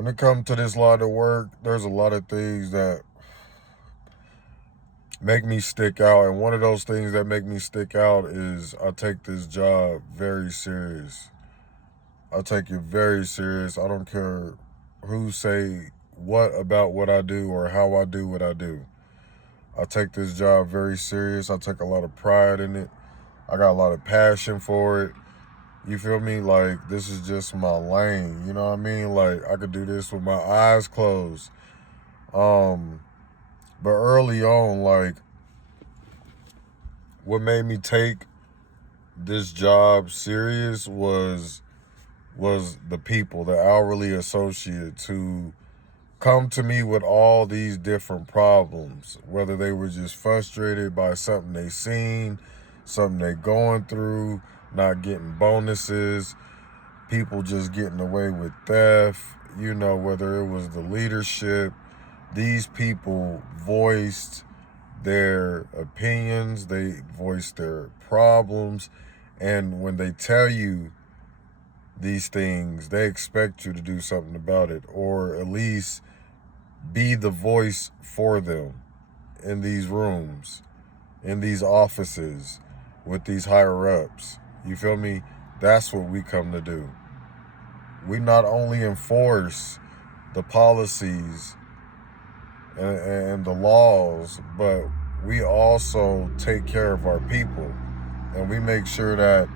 when it comes to this line of work, there's a lot of things that make me stick out. And one of those things that make me stick out is I take this job very serious. I take it very serious. I don't care who say what about what I do or how I do what I do. I take this job very serious. I take a lot of pride in it. I got a lot of passion for it. You feel me? Like, this is just my lane. You know what I mean? Like, I could do this with my eyes closed. Um, but early on, like, what made me take this job serious was the people, the hourly associates who come to me with all these different problems, whether they were just frustrated by something they seen, something they going through, not getting bonuses, people just getting away with theft, whether it was the leadership. These people voiced their opinions, they voiced their problems, and when they tell you these things, they expect you to do something about it, or at least be the voice for them in these rooms, in these offices, with these higher ups. You feel me? That's what we come to do. We not only enforce the policies and the laws, but we also take care of our people. And we make sure that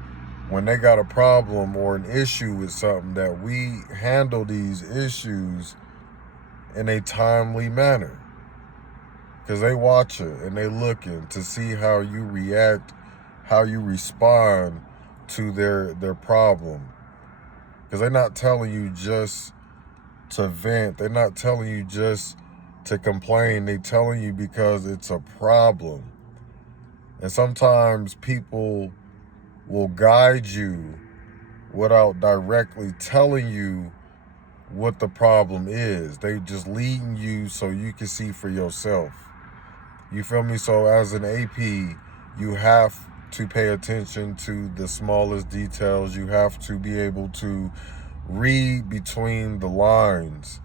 when they got a problem or an issue with something, that we handle these issues in a timely manner. Because they watch it and they looking to see how you react, how you respond to their problem. Because they're not telling you just to vent. They're not telling you just to complain. They're telling you because it's a problem. And sometimes people will guide you without directly telling you what the problem is. They just leading you so you can see for yourself. You feel me? So as an AP, you have to pay attention to the smallest details. You have to be able to read between the lines.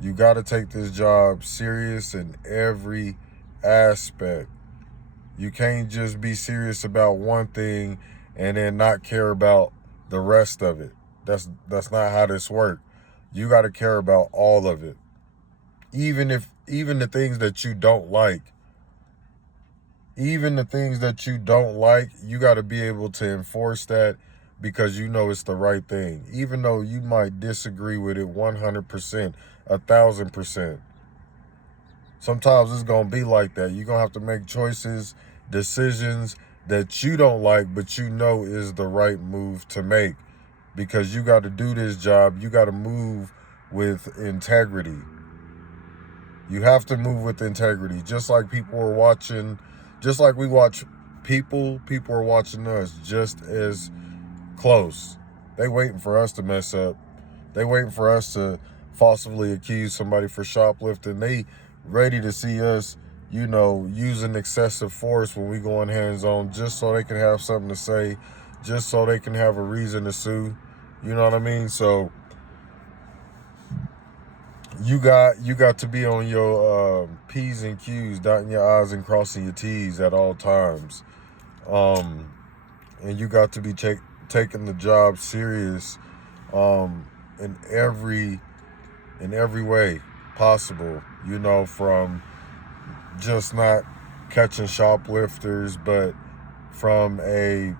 You got to take this job serious in every aspect. You can't just be serious about one thing and then not care about the rest of it. That's not how this works. You got to care about all of it. Even the things that you don't like. Even the things that you don't like, you got to be able to enforce that because you know it's the right thing. Even though you might disagree with it 100%, 1,000%. Sometimes it's going to be like that. You're going to have to make choices, decisions that you don't like, but you know is the right move to make. Because you got to do this job. You got to move with integrity. You have to move with integrity. Just like people are watching, just like we watch people are watching us just as close. They waiting for us to mess up. They waiting for us to falsely accuse somebody for shoplifting. They ready to see us, using excessive force when we going hands-on just so they can have something to say, just so they can have a reason to sue. You know what I mean? So you got to be on your P's and Q's, dotting your I's and crossing your T's at all times. And you got to be taking the job serious in every way possible, from just not catching shoplifters, but from a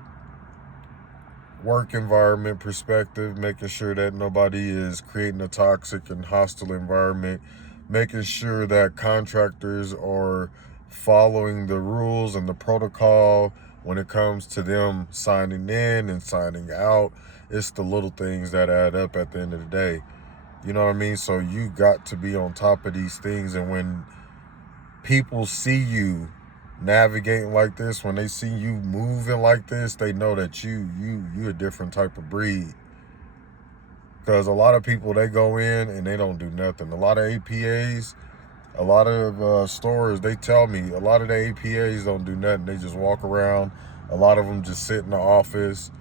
work environment perspective, making sure that nobody is creating a toxic and hostile environment, making sure that contractors are following the rules and the protocol when it comes to them signing in and signing out. It's the little things that add up at the end of the day. You know what I mean? So you got to be on top of these things. And when people see you navigating like this, when they see you moving like this, they know that you a different type of breed. Because a lot of people, they go in and they don't do nothing. A lot of APAs, a lot of stores, they tell me a lot of the APAs don't do nothing. They just walk around. A lot of them just sit in the office.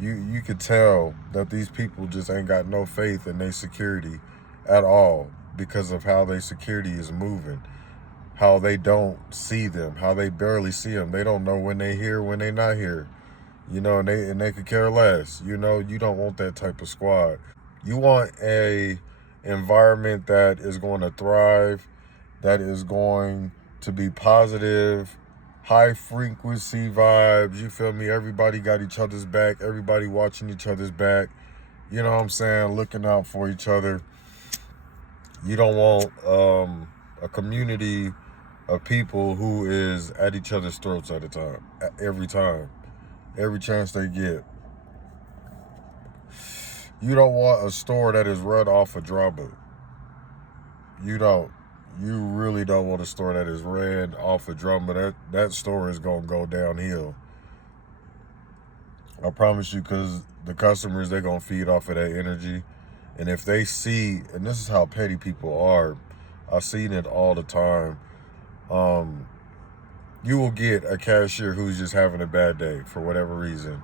You could tell that these people just ain't got no faith in their security. at all because of how their security is moving, how they don't see them, how they barely see them. They don't know when they here, when they not here. And they could care less. You don't want that type of squad. You want a environment that is going to thrive, that is going to be positive, high frequency vibes. You feel me? Everybody got each other's back. Everybody watching each other's back. You know what I'm saying? Looking out for each other. You don't want a community of people who is at each other's throats at a time, every time, every chance they get. You don't want a store that is run off of drama. You don't. You really don't want a store that is ran off of drama. That store is gonna go downhill. I promise you, because the customers, they're gonna feed off of that energy. And if they see, and this is how petty people are, I've seen it all the time. You will get a cashier who's just having a bad day for whatever reason.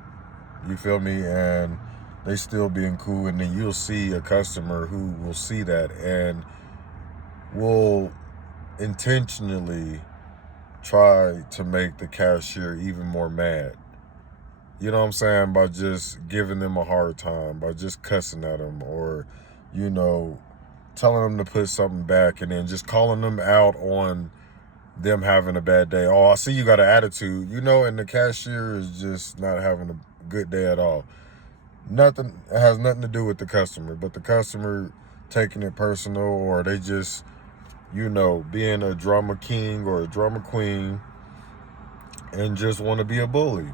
You feel me? And they still being cool, and then you'll see a customer who will see that and will intentionally try to make the cashier even more mad. You know what I'm saying? By just giving them a hard time, by just cussing at them, or, telling them to put something back, and then just calling them out on them having a bad day. Oh, I see you got an attitude, and the cashier is just not having a good day at all. Nothing, it has nothing to do with the customer, but the customer taking it personal, or they just, being a drama king or a drama queen and just want to be a bully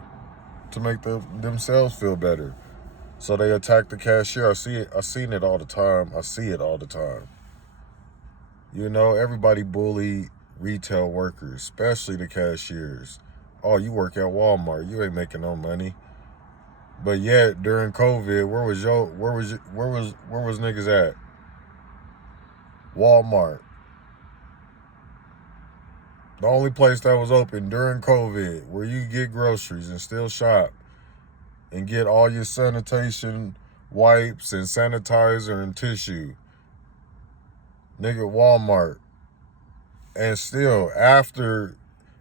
to make themselves feel better. So they attack the cashier. I see it. I've seen it all the time. I see it all the time. Everybody bully retail workers, especially the cashiers. Oh, you work at Walmart. You ain't making no money. But yet during COVID, where was niggas at? Walmart. The only place that was open during COVID where you get groceries and still shop and get all your sanitation wipes and sanitizer and tissue. Nigga, Walmart. And still, after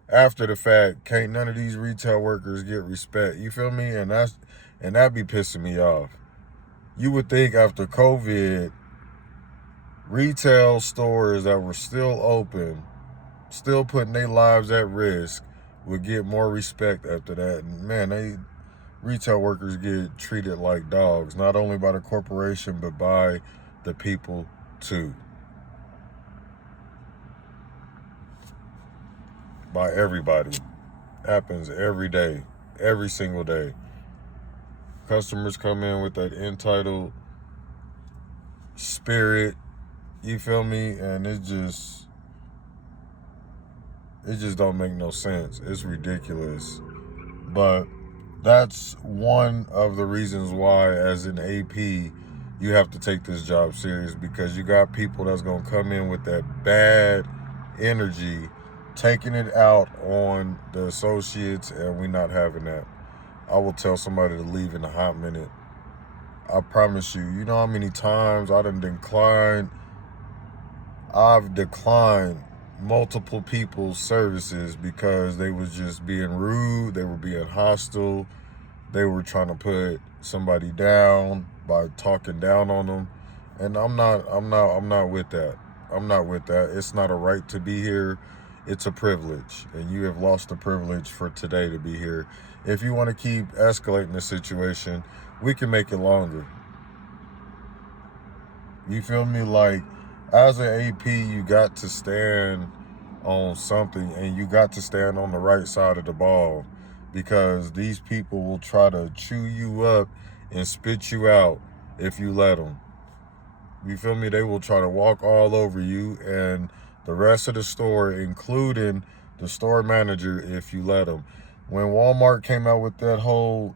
the fact, can't none of these retail workers get respect. You feel me? And that be pissing me off. You would think after COVID, retail stores that were still open, still putting their lives at risk, would get more respect after that. And man, retail workers get treated like dogs, not only by the corporation, but by the people too. By everybody. Happens every day, every single day. Customers come in with that entitled spirit, you feel me? And it just don't make no sense. It's ridiculous. But that's one of the reasons why, as an AP, you have to take this job serious, because you got people that's going to come in with that bad energy, taking it out on the associates, and we not having that. I will tell somebody to leave in a hot minute. I promise you. You know how many times I've declined multiple people's services because they was just being rude, they were being hostile, they were trying to put somebody down by talking down on them. And I'm not with that. I'm not with that. It's not a right to be here. It's a privilege. And you have lost the privilege for today to be here. If you want to keep escalating the situation, we can make it longer. You feel me? Like, as an AP, you got to stand on something, and you got to stand on the right side of the ball, because these people will try to chew you up and spit you out if you let them. You feel me? They will try to walk all over you and the rest of the store, including the store manager, if you let them. When Walmart came out with that whole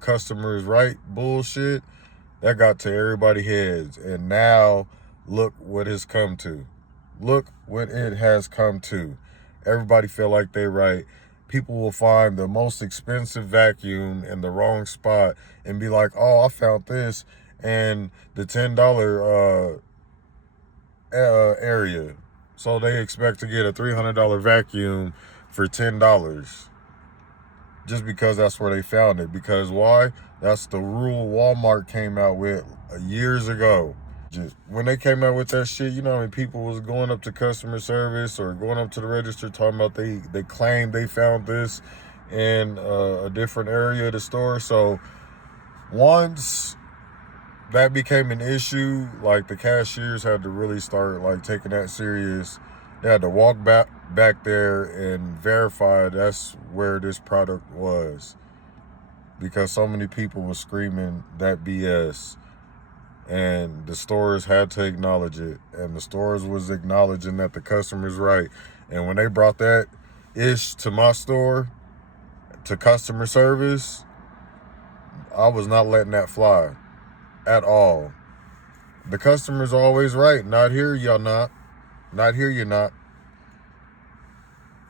customers right bullshit, that got to everybody's heads. And now look what it's come to. Look what it has come to. Everybody feel like they right. People will find the most expensive vacuum in the wrong spot and be like, oh, I found this. And the $10 area. So they expect to get a $300 vacuum for $10 just because that's where they found it. Because why? That's the rule Walmart came out with years ago. Just when they came out with that shit, you know how many people was going up to customer service or going up to the register talking about they claimed they found this in a different area of the store. So once that became an issue, like the cashiers had to really start like taking that serious. They had to walk back there and verify that's where this product was, because so many people were screaming that BS, and the stores had to acknowledge it, and the stores was acknowledging that the customer's right. And when they brought that ish to my store, to customer service, I was not letting that fly at all. The customer's always right. Not here, y'all not. Not here, you're not.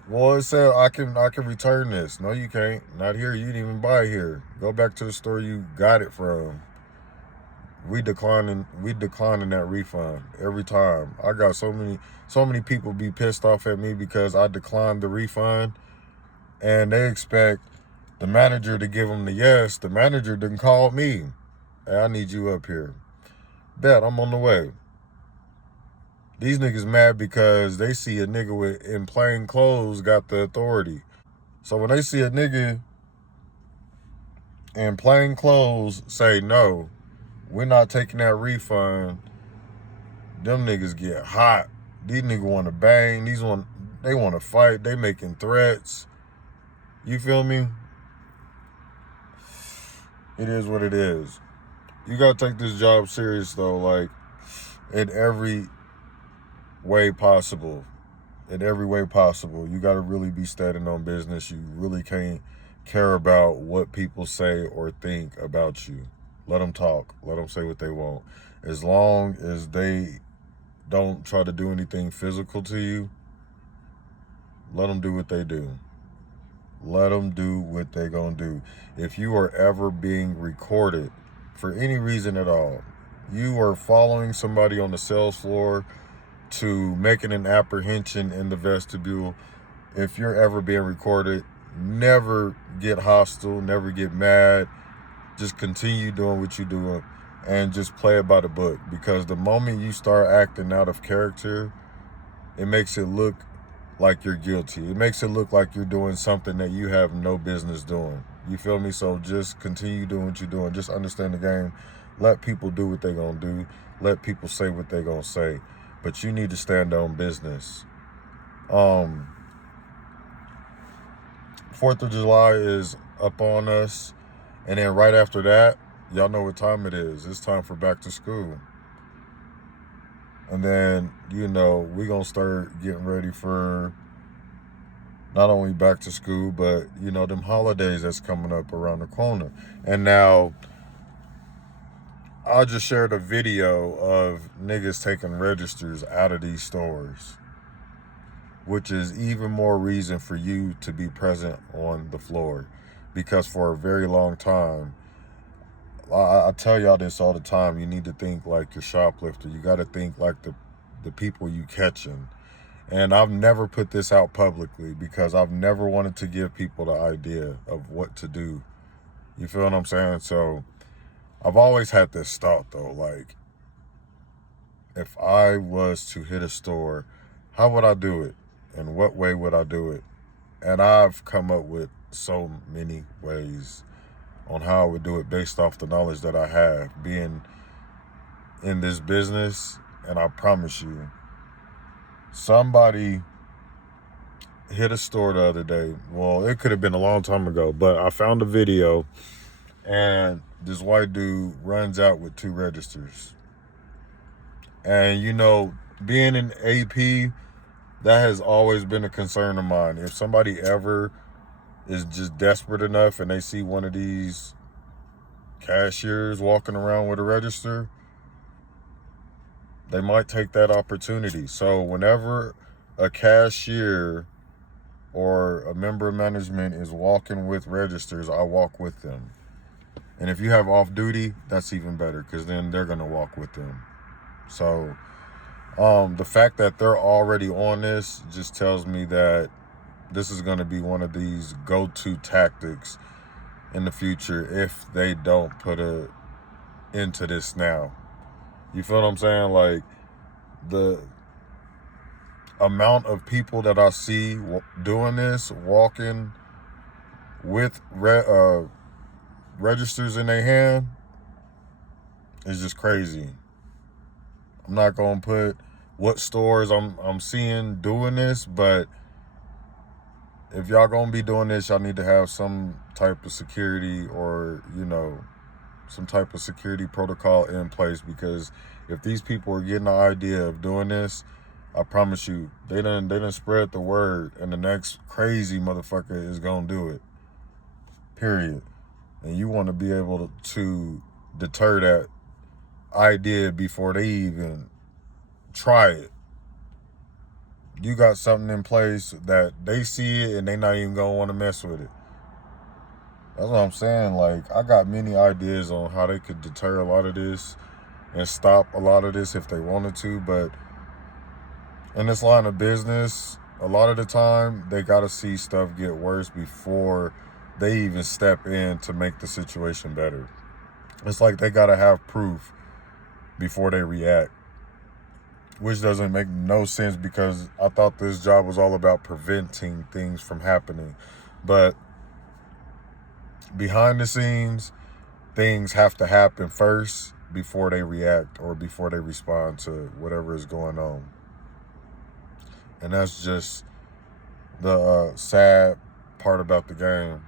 Well, it said I can return this. No, you can't. Not here. You didn't even buy here. Go back to the store you got it from. We declining that refund every time. I got so many people be pissed off at me because I declined the refund, and they expect the manager to give them the yes. The manager didn't call me. Hey, I need you up here. Bet, I'm on the way. These niggas mad because they see a nigga in plain clothes got the authority. So when they see a nigga in plain clothes say no, we're not taking that refund, them niggas get hot. These niggas want to bang. They want to fight. They making threats. You feel me? It is what it is. You got to take this job serious though, like in every way possible. In every way possible. You got to really be standing on business. You really can't care about what people say or think about you. Let them talk. Let them say what they want. As long as they don't try to do anything physical to you, let them do what they do. Let them do what they gonna do. If you are ever being recorded for any reason at all, you are following somebody on the sales floor to making an apprehension in the vestibule, if you're ever being recorded, never get hostile, never get mad. Just continue doing what you're doing and just play it by the book, because the moment you start acting out of character, it makes it look like you're guilty. It makes it look like you're doing something that you have no business doing. You feel me? So just continue doing what you're doing. Just understand the game. Let people do what they're gonna do. Let people say what they're gonna say. But you need to stand on business. 4th of July is up on us. And then right after that, y'all know what time it is. It's time for back to school. And then, we're going to start getting ready for not only back to school, but, them holidays that's coming up around the corner. And now, I just shared a video of niggas taking registers out of these stores, which is even more reason for you to be present on the floor. Because for a very long time, I tell y'all this all the time, you need to think like your shoplifter. You got to think like the people you catching. And I've never put this out publicly because I've never wanted to give people the idea of what to do. You feel what I'm saying? So I've always had this thought though, like, if I was to hit a store, how would I do it? In what way would I do it? And I've come up with so many ways on how I would do it based off the knowledge that I have being in this business. And I promise you, somebody hit a store the other day. Well, it could have been a long time ago, but I found a video and this white dude runs out with 2 registers. And being in AP, that has always been a concern of mine. If somebody ever is just desperate enough and they see one of these cashiers walking around with a register, they might take that opportunity. So whenever a cashier or a member of management is walking with registers, I walk with them. And if you have off duty, that's even better, because then they're going to walk with them. So The fact that they're already on this just tells me that this is going to be one of these go-to tactics in the future if they don't put a into this now. You feel what I'm saying? Like, the amount of people that I see doing this, walking with registers in their hand, is just crazy. I'm not gonna put what stores I'm seeing doing this, but if y'all gonna be doing this, y'all need to have some type of security, or some type of security protocol in place, because if these people are getting the idea of doing this, I promise you, they done spread the word, and the next crazy motherfucker is gonna do it. Period. And you want to be able to deter that idea before they even try it. You got something in place that they see it and they not even gonna want to mess with it. That's what I'm saying. Like, I got many ideas on how they could deter a lot of this and stop a lot of this if they wanted to, but in this line of business, a lot of the time they gotta see stuff get worse before they even step in to make the situation better. It's like they gotta have proof before they react, which doesn't make no sense, because I thought this job was all about preventing things from happening. But behind the scenes, things have to happen first before they react or before they respond to whatever is going on. And that's just the sad part about the game.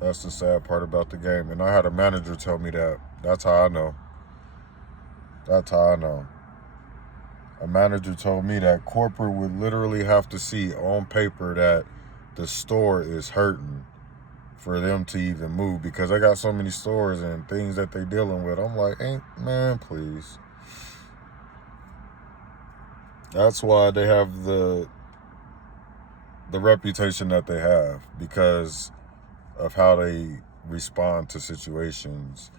That's the sad part about the game. And I had a manager tell me that. That's how I know. That's how I know. A manager told me that corporate would literally have to see on paper that the store is hurting for them to even move, because I got so many stores and things that they dealing with. I'm like, man, please. That's why they have the reputation that they have, because of how they respond to situations.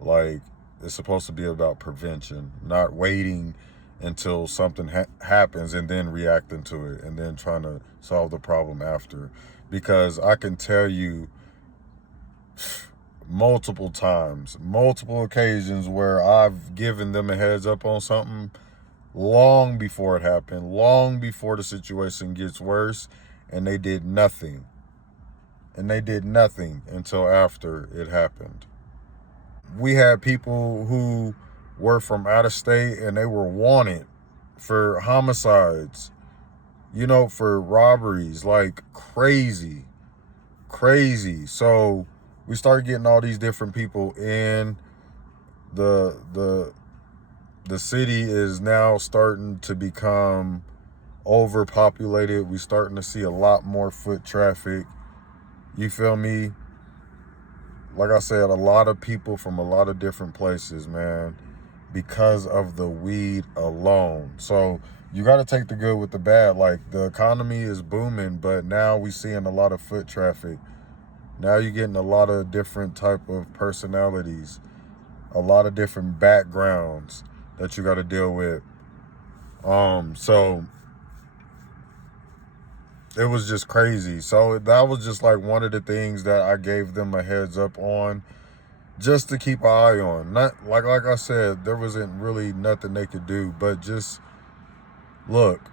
Like, it's supposed to be about prevention, not waiting until something happens and then reacting to it and then trying to solve the problem after. Because I can tell you multiple times, multiple occasions where I've given them a heads up on something long before it happened, long before the situation gets worse, and they did nothing. And they did nothing until after it happened. We had people who were from out of state and they were wanted for homicides, for robberies, like crazy. So we started getting all these different people in. The city is now starting to become overpopulated. We're starting to see a lot more foot traffic. You feel me? Like I said, a lot of people from a lot of different places, man, because of the weed alone. So you got to take the good with the bad. Like, the economy is booming, but now we seeing a lot of foot traffic. Now you're getting a lot of different type of personalities, a lot of different backgrounds that you got to deal with. So it was just crazy. So that was just like one of the things that I gave them a heads up on, just to keep an eye on. Not like I said, there wasn't really nothing they could do, but just look.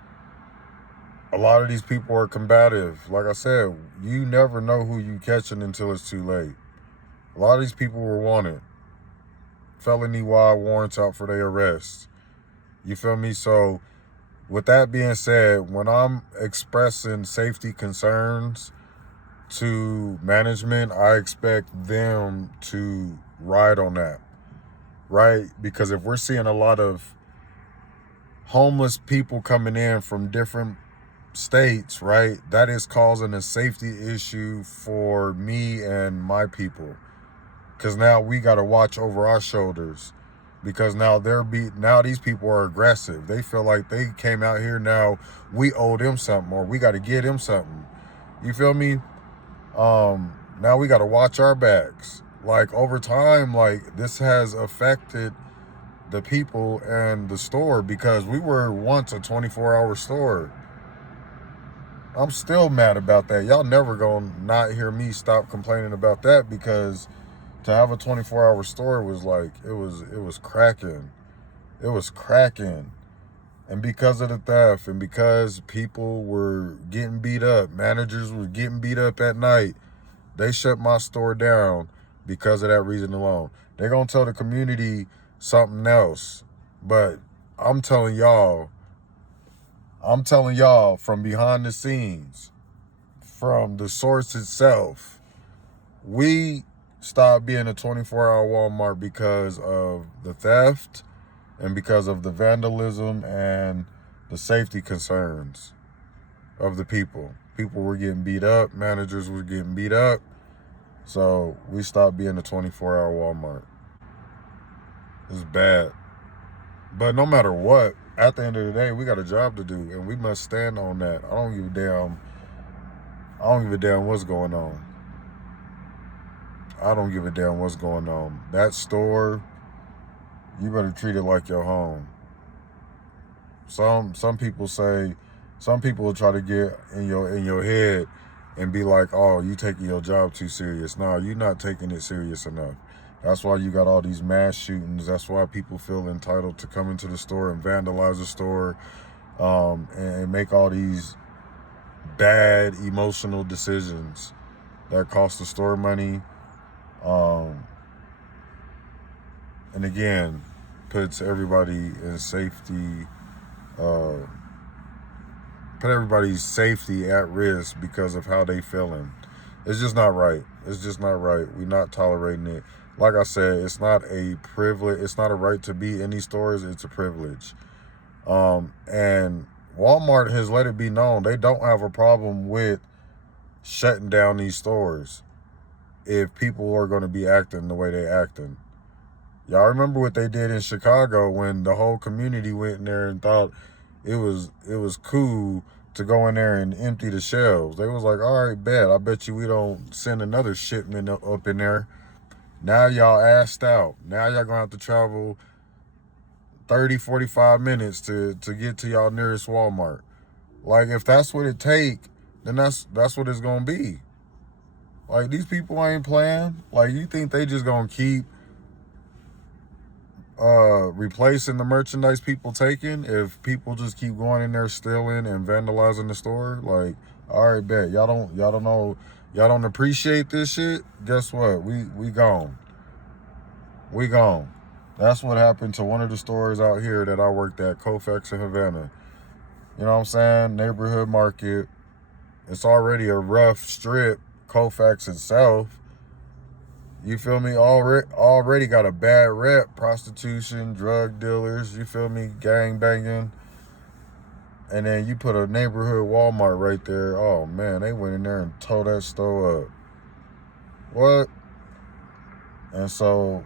A lot of these people are combative. Like I said, you never know who you catching until it's too late. A lot of these people were wanted. Felony-wide warrants out for their arrest. You feel me? So with that being said, when I'm expressing safety concerns to management, I expect them to ride on that, right? Because if we're seeing a lot of homeless people coming in from different states, right, that is causing a safety issue for me and my people. Because now we got to watch over our shoulders. Because now now these people are aggressive. They feel like they came out here, now we owe them something, or we got to get them something. You feel me? Now we got to watch our backs. like over time, like this has affected the people and the store because we were once a 24-hour store. I'm still mad about that. Y'all never gonna not hear me stop complaining about that because to have a 24-hour store was like it was cracking. It was cracking. And because of the theft and because people were getting beat up, managers were getting beat up at night, they shut my store down because of that reason alone. They're going to tell the community something else. But I'm telling y'all from behind the scenes, from the source itself, we stopped being a 24-hour Walmart because of the theft and because of the vandalism and the safety concerns of the people. People were getting beat up, managers were getting beat up, so we stopped being a 24-hour Walmart. It's bad. But no matter what, at the end of the day, we got a job to do, and we must stand on that. I don't give a damn what's going on. I don't give a damn what's going on. That store, you better treat it like your home. Some people will try to get in your head and be like, oh, you taking your job too serious. No, you're not taking it serious enough. That's why you got all these mass shootings. That's why people feel entitled to come into the store and vandalize the store, and make all these bad emotional decisions that cost the store money. And again, puts everybody in safety, put everybody's safety at risk because of how they feeling. It's just not right. It's just not right. We're not tolerating it. Like I said, it's not a privilege. It's not a right to be in these stores. It's a privilege. And Walmart has let it be known they don't have a problem with shutting down these stores if people are going to be acting the way they're acting. Y'all remember what they did in Chicago when the whole community went in there and thought it was cool to go in there and empty the shelves. They was like, all right, bet. I bet you we don't send another shipment up in there. Now y'all assed out. Now y'all going to have to travel 30, 45 minutes to get to y'all nearest Walmart. Like, if that's what it take, then that's what it's going to be. Like, these people ain't playing. Like, you think they just going to keep replacing the merchandise people taking if people just keep going in there stealing and vandalizing the store? Like, all right, bet. Y'all don't know, y'all don't appreciate this shit. Guess what? We gone. We gone. That's what happened to one of the stores out here that I worked at, Colfax in Havana. You know what I'm saying? Neighborhood market. It's already a rough strip, Colfax itself. You feel me? Already got a bad rep. Prostitution, drug dealers, you feel me? Gang banging. And then you put a neighborhood Walmart right there. Oh, man, they went in there and tore that store up. What? And so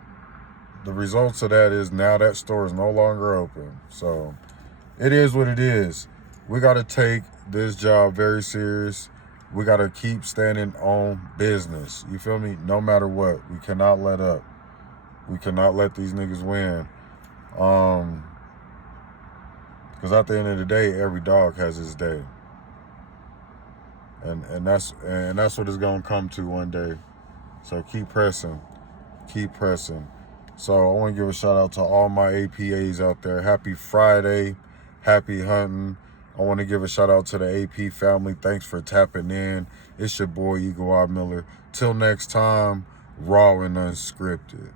the results of that is now that store is no longer open. So it is what it is. We got to take this job very serious. We got to keep standing on business. You feel me? No matter what. We cannot let up. We cannot let these niggas win. Because at the end of the day, every dog has his day. And that's what it's going to come to one day. So keep pressing. Keep pressing. So I want to give a shout out to all my APAs out there. Happy Friday. Happy hunting. I want to give a shout out to the AP family. Thanks for tapping in. It's your boy, Eagle Eye Miller. Till next time, raw and unscripted.